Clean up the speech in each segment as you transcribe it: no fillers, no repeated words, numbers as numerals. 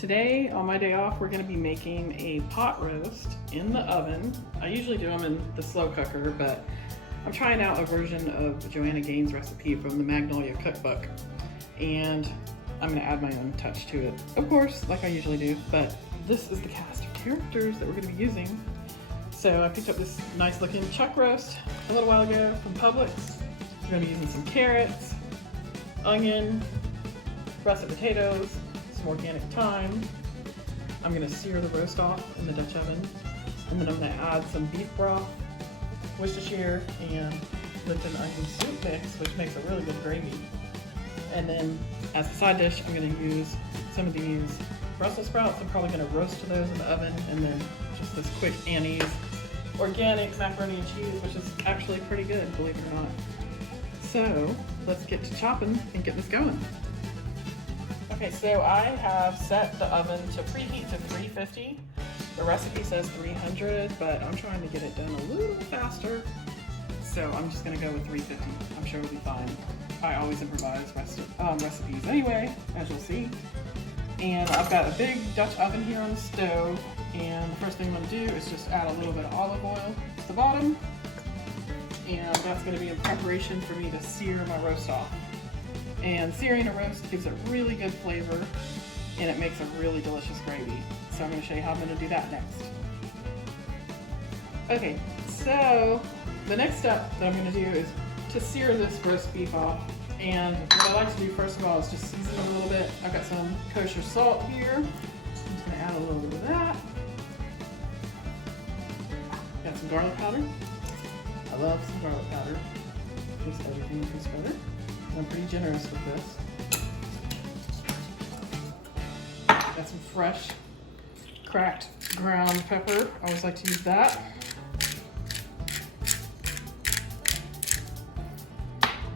Today, on my day off, we're going to be making a pot roast in the oven. I usually do them in the slow cooker, but I'm trying out a version of Joanna Gaines' recipe from the Magnolia cookbook. And I'm going to add my own touch to it, of course, like I usually do. But this is the cast of characters that we're going to be using. So I picked up this nice looking chuck roast a little while ago from Publix. We're going to be using some carrots, onion, russet potatoes, some organic thyme. I'm going to sear the roast off in the Dutch oven, and then I'm going to add some beef broth, Worcestershire, and Lipton onion soup mix, which makes a really good gravy. And then as a side dish, I'm going to use some of these Brussels sprouts. I'm probably going to roast those in the oven, and then just this quick Annie's organic macaroni and cheese, which is actually pretty good, believe it or not. So let's get to chopping and get this going. Okay, so I have set the oven to preheat to 350. The recipe says 300, but I'm trying to get it done a little faster. So I'm just gonna go with 350. I'm sure it'll be fine. I always improvise recipes anyway, as you'll see. And I've got a big Dutch oven here on the stove. And the first thing I'm gonna do is just add a little bit of olive oil to the bottom. And that's gonna be in preparation for me to sear my roast off. And searing a roast gives it really good flavor, and it makes a really delicious gravy. So I'm going to show you how I'm going to do that next. Okay, so the next step that I'm going to do is to sear this roast beef off. And what I like to do first of all is just season it a little bit. I've got some kosher salt here. I'm just going to add a little bit of that. Got some garlic powder. I love some garlic powder. Makes everything taste better. I'm pretty generous with this. Got some fresh, cracked ground pepper. I always like to use that.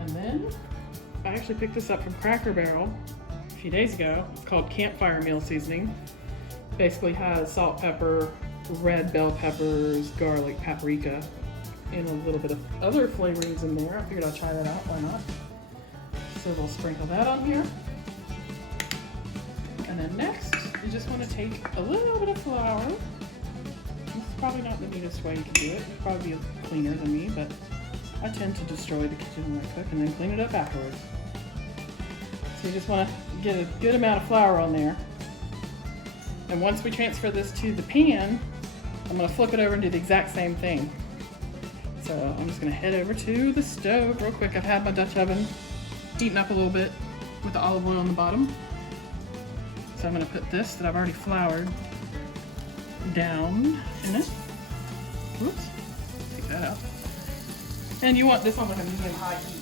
And then, I actually picked this up from Cracker Barrel a few days ago. It's called Campfire Meal Seasoning. Basically has salt, pepper, red bell peppers, garlic, paprika, and a little bit of other flavorings in there. I figured I'd try that out, why not? So we'll sprinkle that on here. And then next, you just want to take a little bit of flour. This is probably not the neatest way you can do it. You'll probably be cleaner than me, but I tend to destroy the kitchen when I cook and then clean it up afterwards. So you just want to get a good amount of flour on there. And once we transfer this to the pan, I'm going to flip it over and do the exact same thing. So I'm just going to head over to the stove real quick. I've had my Dutch oven heating up a little bit with the olive oil on the bottom. So I'm going to put this that I've already floured down in it. Whoops, take that out. And you want this on like a medium-high heat.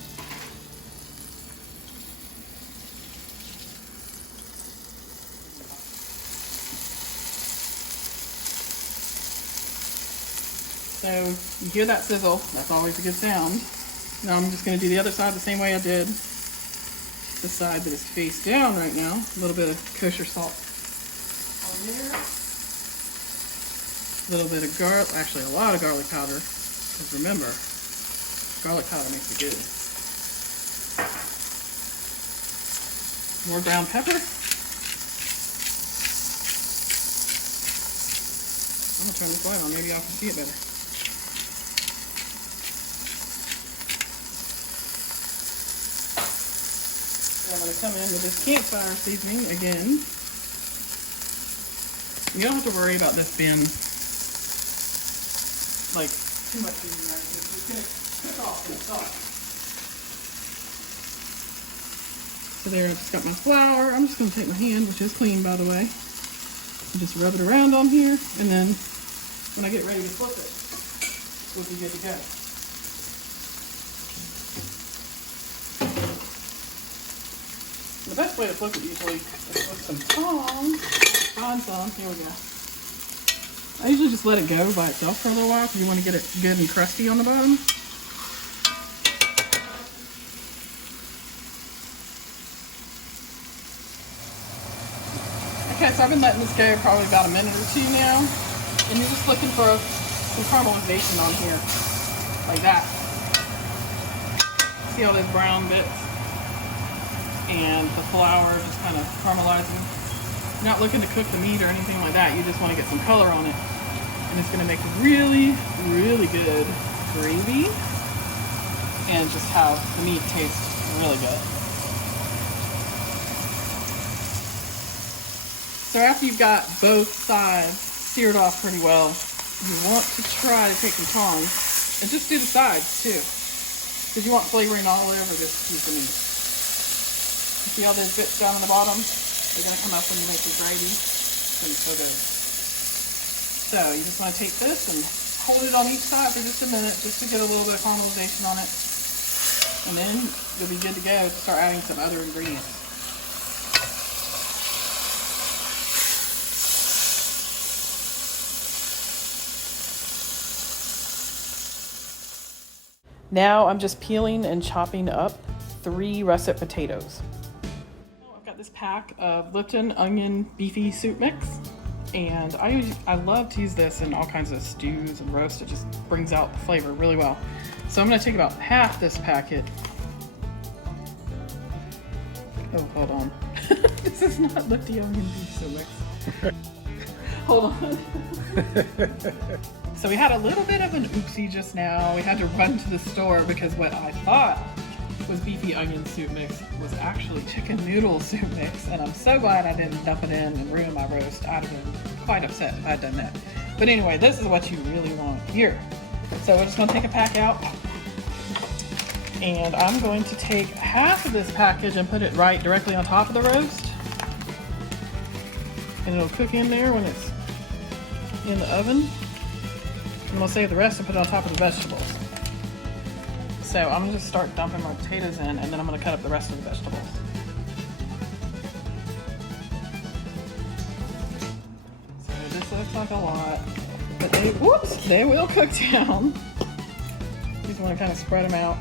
So you hear that sizzle, that's always a good sound. Now I'm just going to do the other side the same way I did. The side that is face down right now. A little bit of kosher salt on there. A little bit of garlic, actually a lot of garlic powder. Because remember, garlic powder makes it good. More ground pepper. I'm going to turn this light on, maybe y'all can see it better. I'm going to come in with this campfire seasoning again. You don't have to worry about this being like too much seasoning. It's just going to cook off in itself. So there, I've just got my flour. I'm just going to take my hand, which is clean by the way, and just rub it around on here, and then when I get ready to flip it, we'll be good to go. The best way to flip it usually is with some tongs on. Here we go. I usually just let it go by itself for a little while because you want to get it good and crusty on the bottom. Okay, so I've been letting this go probably about a minute or two now. And you're just looking for some caramelization on here. Like that. See all those brown bits? And the flour just kind of caramelizing. You're not looking to cook the meat or anything like that. You just want to get some color on it. And it's going to make really, really good gravy and just have the meat taste really good. So after you've got both sides seared off pretty well, you want to try to take some tongs and just do the sides too. Because you want flavoring all over this piece of meat. You see all those bits down on the bottom? They're going to come up when you make your gravy. It's going to be so good. So you just want to take this and hold it on each side for just a minute just to get a little bit of caramelization on it. And then you'll be good to go to start adding some other ingredients. Now I'm just peeling and chopping up 3 russet potatoes. I've got this pack of Lipton onion beefy soup mix, and I love to use this in all kinds of stews and roasts. It just brings out the flavor really well. So I'm going to take about half this packet. Oh, hold on. This is not Lipton onion beef soup mix. Hold on. So we had a little bit of an oopsie just now. We had to run to the store because what I thought was beefy onion soup mix was actually chicken noodle soup mix, and I'm so glad I didn't dump it in and ruin my roast. I'd have been quite upset if I'd done that. But anyway, this is what you really want here. So we're just going to take a pack out, and I'm going to take half of this package and put it right directly on top of the roast, and it'll cook in there when it's in the oven. And we'll save the rest and put it on top of the vegetables. So I'm going to just start dumping my potatoes in, and then I'm going to cut up the rest of the vegetables. So this looks like a lot, but they will cook down. You just want to kind of spread them out.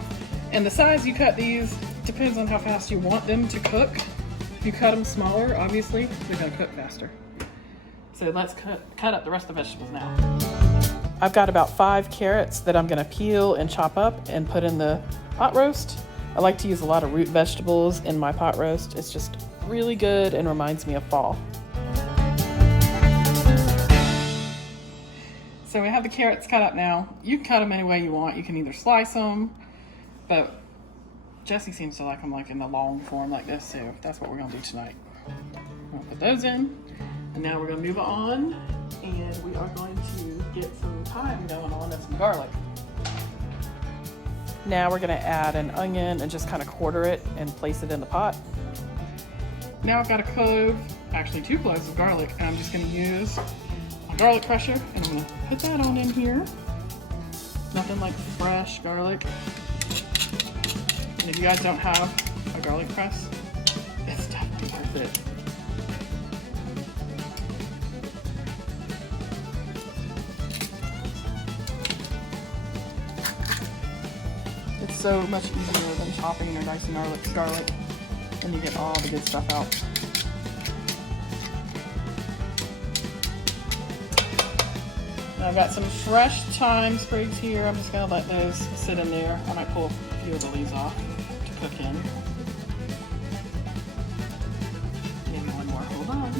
And the size you cut these depends on how fast you want them to cook. If you cut them smaller, obviously, they're going to cook faster. So let's cut up the rest of the vegetables now. I've got about 5 carrots that I'm going to peel and chop up and put in the pot roast. I like to use a lot of root vegetables in my pot roast. It's just really good and reminds me of fall. So we have the carrots cut up now. You can cut them any way you want. You can either slice them, but Jesse seems to like them like in the long form like this, so that's what we're going to do tonight. I'm going to put those in, and now we're going to move on, and we are going to get some thyme going on and some garlic. Now we're going to add an onion and just kind of quarter it and place it in the pot. Now I've got a clove, actually 2 cloves of garlic, and I'm just going to use my garlic crusher, and I'm going to put that on in here. Nothing like fresh garlic. And if you guys don't have a garlic press, it's definitely worth it. It's so much easier than chopping or dicing garlic, and you get all the good stuff out. Now I've got some fresh thyme sprigs here. I'm just going to let those sit in there. I might pull a few of the leaves off to cook in. Maybe one more. Hold on.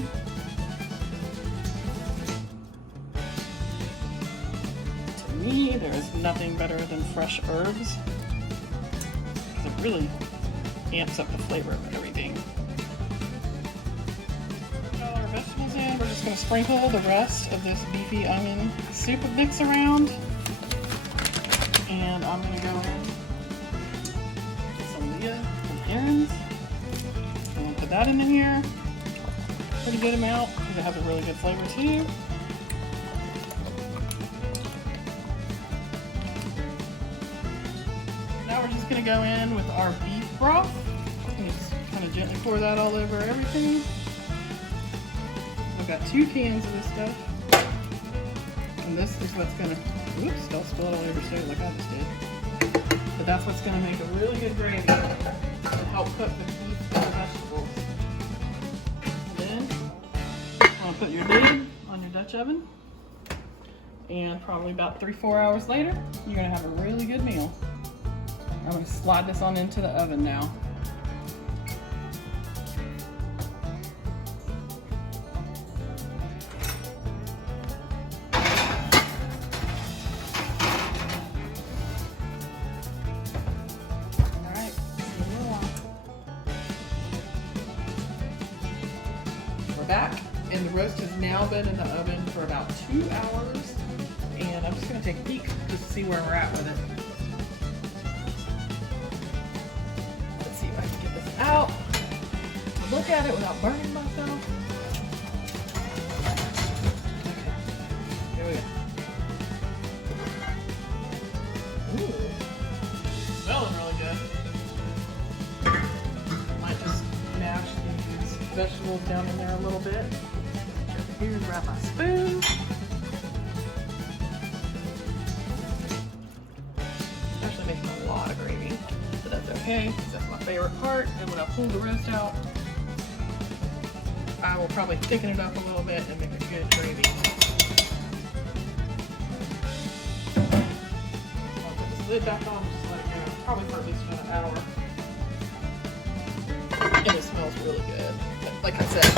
To me, there is nothing better than fresh herbs, because it really amps up the flavor of everything. Got all our vegetables in. We're just going to sprinkle the rest of this beefy onion soup mix around, and I'm going to go in with some Leah and Aaron's. I'm going to put that in here. Pretty good amount because it has a really good flavor too. Now we're just going to go in with our beef broth and just kind of gently pour that all over everything. I've got 2 cans of this stuff. And this is what's going to, oops, don't spill it all over stove like I just did. But that's what's going to make a really good gravy and help cook the beef and the vegetables. And then I'm going to put your lid on your Dutch oven. And probably about 3-4 hours later, you're going to have a really good meal. I'm going to slide this on into the oven now. back, and the roast has now been in the oven for about 2 hours. And I'm just gonna take a peek just to see where we're at with it. Let's see if I can get this out. Look at it without burning myself. Okay, here we go. Ooh, smelling really good. Might just mash these vegetables down in there a little bit. Over here, grab my spoon. Actually making a lot of gravy, but that's okay, because that's my favorite part. And when I pull the roast out, I will probably thicken it up a little bit and make a good gravy. I'll put this lid back on, just let it go, probably for at least an hour. And it smells really good. But like I said,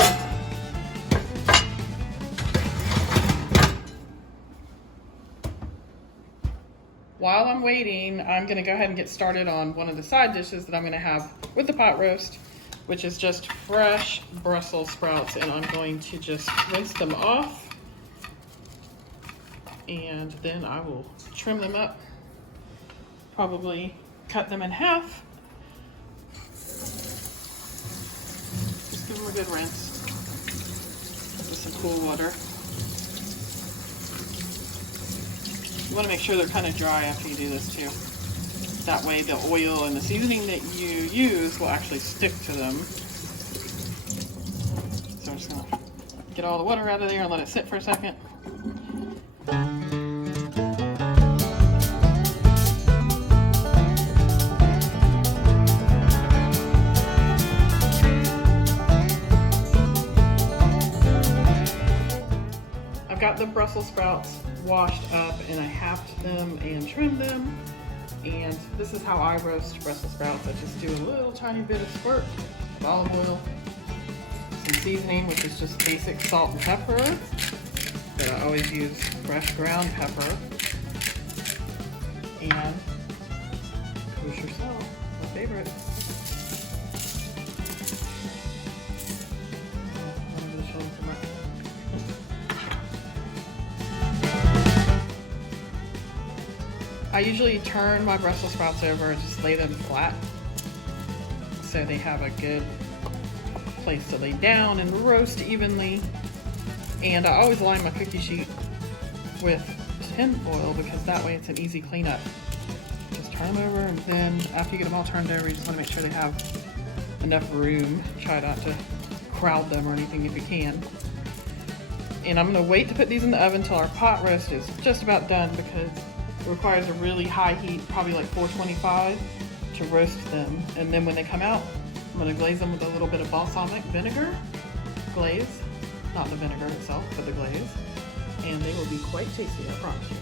while I'm waiting, I'm gonna go ahead and get started on one of the side dishes that I'm gonna have with the pot roast, which is just fresh Brussels sprouts, and I'm going to just rinse them off, and then I will trim them up, probably cut them in half. Just give them a good rinse with some cool water. You want to make sure they're kind of dry after you do this too. That way the oil and the seasoning that you use will actually stick to them. So I'm just gonna get all the water out of there and let it sit for a second. I've got the Brussels sprouts washed up, and I halved them and trimmed them. And this is how I roast Brussels sprouts. I just do a little tiny bit of squirt of olive oil, some seasoning, which is just basic salt and pepper, but I always use fresh ground pepper, and kosher salt, my favorite. I usually turn my Brussels sprouts over and just lay them flat so they have a good place to lay down and roast evenly. And I always line my cookie sheet with tin foil because that way it's an easy cleanup. Just turn them over, and then after you get them all turned over, you just want to make sure they have enough room. Try not to crowd them or anything if you can. And I'm going to wait to put these in the oven until our pot roast is just about done, because it requires a really high heat, probably like 425, to roast them. And then when they come out, I'm going to glaze them with a little bit of balsamic vinegar glaze. Not the vinegar itself, but the glaze. And they will be quite tasty, I promise you.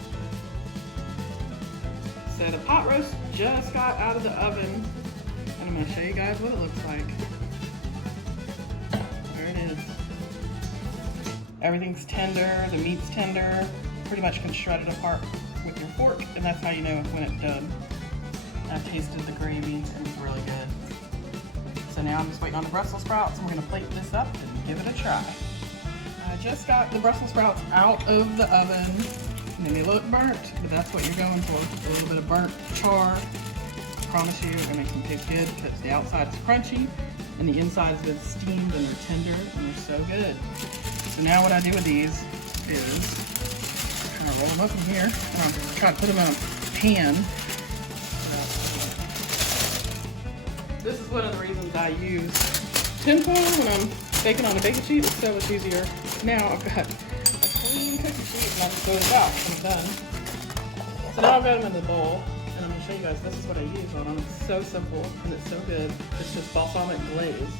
So the pot roast just got out of the oven, and I'm going to show you guys what it looks like. There it is. Everything's tender, the meat's tender. Pretty much can shred it apart with your fork, and that's how you know when it's done. I've tasted the gravy, and it's really good. So now I'm just waiting on the Brussels sprouts, and we're gonna plate this up and give it a try. I just got the Brussels sprouts out of the oven, and they look burnt, but that's what you're going for. A little bit of burnt char. I promise you, it makes them taste good because the outside is crunchy, and the inside has been steamed, and they're tender, and they're so good. So now what I do with these is kind of roll them up in here, and I'll try to put them in a pan. This is one of the reasons I use tin foil when I'm baking on a baking sheet. It's so much easier. Now I've got a clean cookie sheet, and I'll just throw this out when I'm done. So now I've got them in the bowl, and I'm going to show you guys, this is what I use on them. It's so simple, and it's so good. It's just balsamic glaze.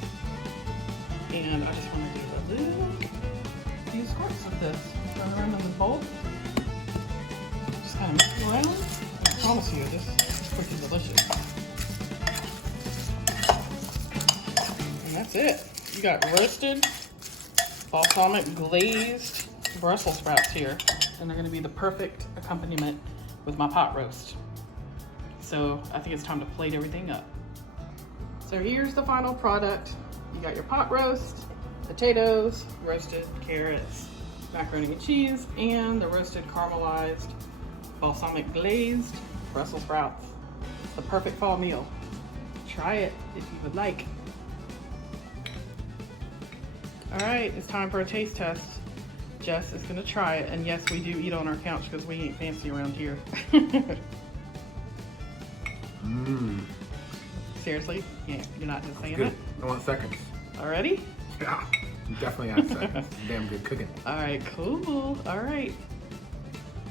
And I just want to do a few squirts of this. Throw it around in the bowl. Just kind of mix it around. I promise you, this is freaking delicious. And that's it. You got roasted, balsamic glazed Brussels sprouts here. And they're gonna be the perfect accompaniment with my pot roast. So I think it's time to plate everything up. So here's the final product. You got your pot roast, potatoes, roasted carrots, macaroni and cheese, and the roasted caramelized balsamic glazed Brussels sprouts. It's the perfect fall meal. Try it if you would like. All right, it's time for a taste test. Jess is gonna try it, and yes, we do eat on our couch because we ain't fancy around here. Seriously? Yeah, you're not just saying it? I want seconds. Already? Yeah, definitely got seconds. Damn good cooking. All right, cool. All right.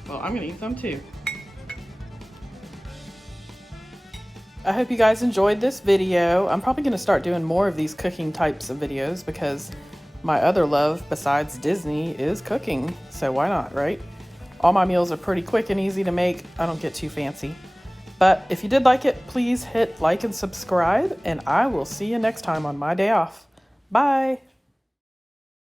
Well, I'm gonna eat some too. I hope you guys enjoyed this video. I'm probably gonna start doing more of these cooking types of videos because my other love besides Disney is cooking. So why not, right? All my meals are pretty quick and easy to make. I don't get too fancy. But if you did like it, please hit like and subscribe, and I will see you next time on my day off. Bye.